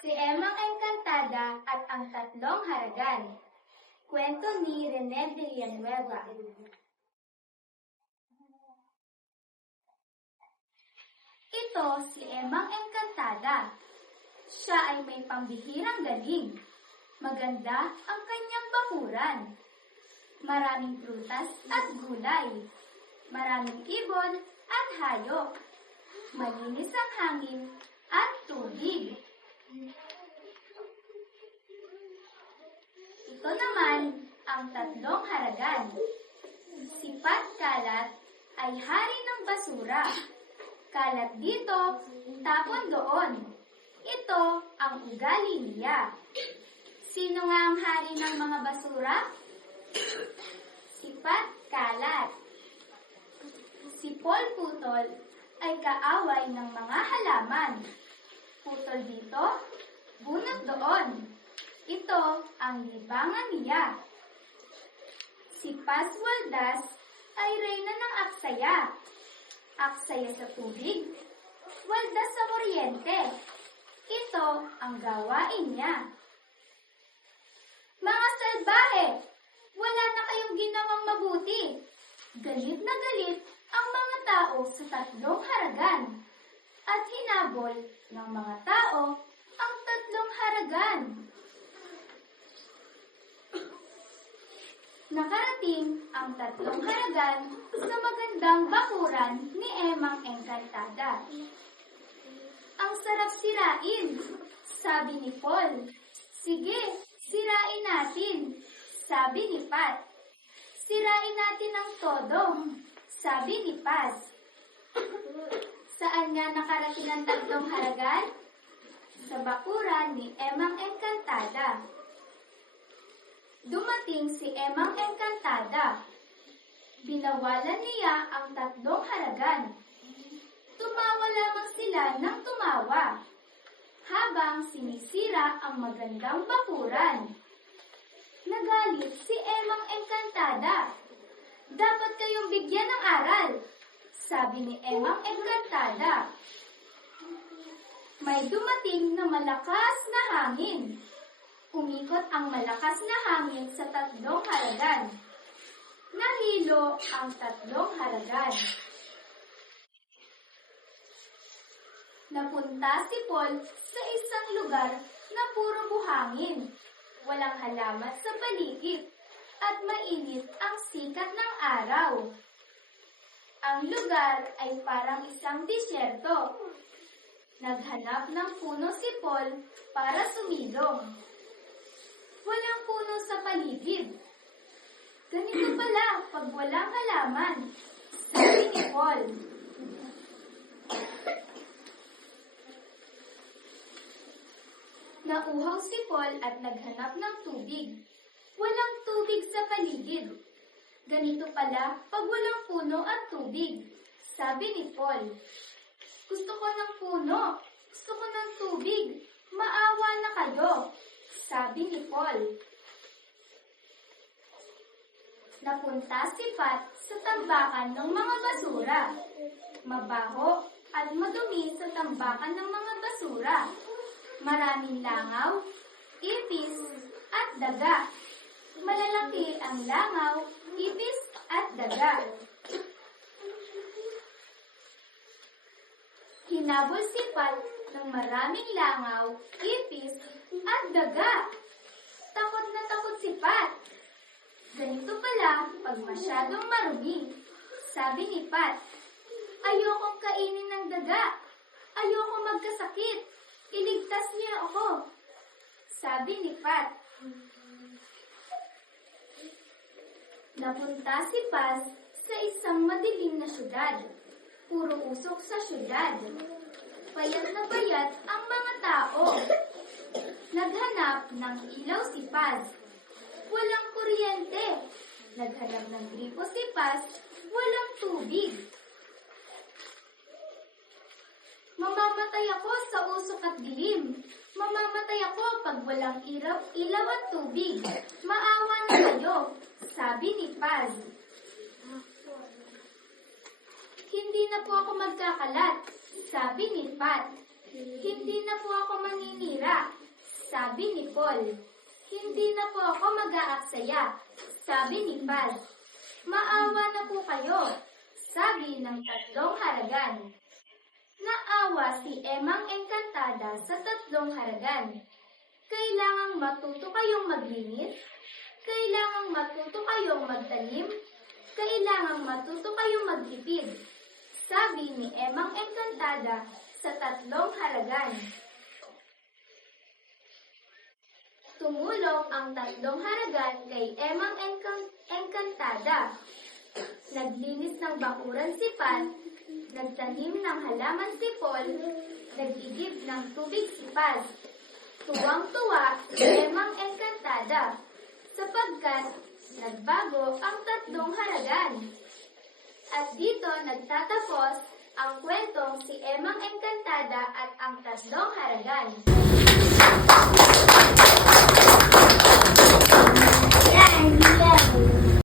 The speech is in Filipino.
Si Emang Encantada at ang Tatlong Haragan. Kwento ni Rene Villanueva. Ito si Emang Encantada. Siya ay may pambihirang galing. Maganda ang kanyang bakuran. Maraming prutas at gulay. Maraming ibon at hayop. Malinis ang hangin at tubig. Ito naman ang Tatlong Haragan. Si Pat-Kalat ay hari ng basura. Kalat dito, tapon doon. Ito ang ugali niya. Sino nga ang hari ng mga basura? Si Pat-Kalat. Si Pol-Putol ay kaaway ng mga halaman. Putol dito, bunot doon. Ito ang libangan niya. Si Paswaldas ay reyna ng aksaya. Aksaya sa tubig, waldas sa kuryente. Ito ang gawain niya. Mga salbahe, wala na kayong ginawang mabuti. Galit na galit ang mga tao sa Tatlong Haragan. At hinabol ng mga tao ang Tatlong Haragan. Nakarating ang Tatlong Haragan sa magandang bakuran ni Emang Encantada. Ang sarap sirain, sabi ni Paul. Sige, sirain natin, sabi ni Pat. Sirain natin ang todo, sabi ni Paz. Saan nga nakarating ang Tatlong Haragan? Sa bakuran ni Emang Encantada. Dumating si Emang Encantada. Binawalan niya ang Tatlong Haragan. Tumawa lamang sila ng tumawa, habang sinisira ang magandang bakuran. Nagalit si Emang Encantada. Dapat kayong bigyan ng aral, sabi ni Emang Encantada. May dumating na malakas na hangin. Umikot ang malakas na hangin sa Tatlong Haragan. Nahilo ang Tatlong Haragan. Napunta si Paul sa isang lugar na puro buhangin. Walang halaman sa paligid at mainit ang sikat ng araw. Ang lugar ay parang isang disyerto. Naghanap ng puno si Paul para sumilong. Walang puno sa paligid. Ganito pala pag walang halaman, sabi ni Paul. Nauhaw si Paul at naghanap ng tubig. Walang tubig sa paligid. Ganito pala pag walang puno at tubig, sabi ni Paul. Gusto ko ng puno, gusto ko ng tubig, maawa na kayo, sabi ni Paul. Napunta si Pat sa tambakan ng mga basura. Mabaho at madumi sa tambakan ng mga basura. Maraming langaw, ipis, at daga. Malalaki ang langaw, ipis, at daga. Hinabol si Pat ng maraming langaw, ipis, at daga. Takot na takot si Pat. Ganito pala pag masyadong marumi, sabi ni Pat. Ayokong kainin ng daga. Ayokong magkasakit. Iligtas niyo ako, sabi ni Pat. Napunta si Paz sa isang madilim na syudad. Puro usok sa syudad. Payat na payat ang mga tao. Naghanap ng ilaw si Paz. Walang kuryente. Naghanap ng gripo si Paz. Walang tubig. Mamamatay ako sa usok at dilim. Mamamatay ako pag walang ilaw at tubig. Maawa na kayo, sabi ni Paz. Hindi na po ako magkakalat, sabi ni Pat. Hindi na po ako maninira. sabi ni Paul. Hindi na po ako mag-aaksaya, sabi ni Paz. Maawa na po kayo, sabi ng tatlong haragan. Naawa si Emang Engkantada sa tatlong haragan. Kailangang matuto kayong maglinis, kailangang matuto kayong magtanim, kailangang matuto kayong magtipid, sabi ni Emang Engkantada sa tatlong haragan. Tumulong ang tatlong haragan kay Emang Engkantada. Naglinis ng bakuran si Pat, nagtanim ng halaman si Paul, nag-igib ng tubig si Paz. Tuwang-tuwa si Emang Engkantada sapagkat nagbago ang tatlong haragan. At dito nagtatapos ang kwentong si Emang Engkantada at ang tatlong haragan.